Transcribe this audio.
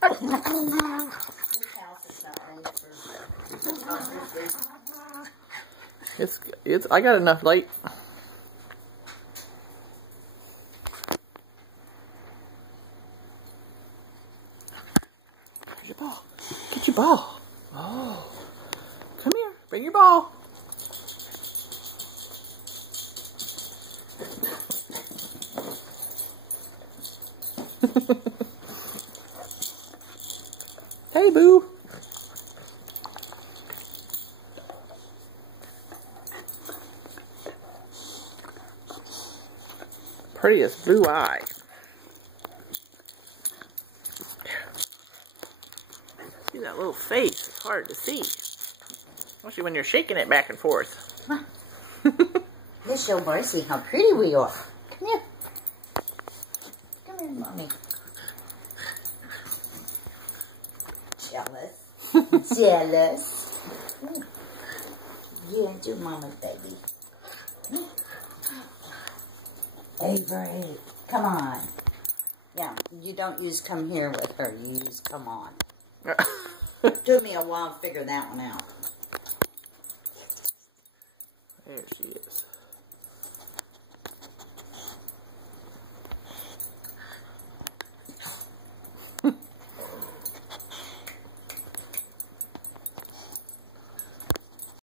This house is not made for It's I got enough light. Where's your ball? Get your ball. Oh. Come here. Bring your ball. Hey, boo. Prettiest blue eye. See that little face? It's hard to see. Especially when you're shaking it back and forth. Come on. Let's show Marcy how pretty we are. Come here. Come here, Mommy. Jealous. Jealous. Yeah, it's your mama's baby. Avery, come on. Yeah, you don't use come here with her. You use come on. Took me a while to figure that one out. There she is.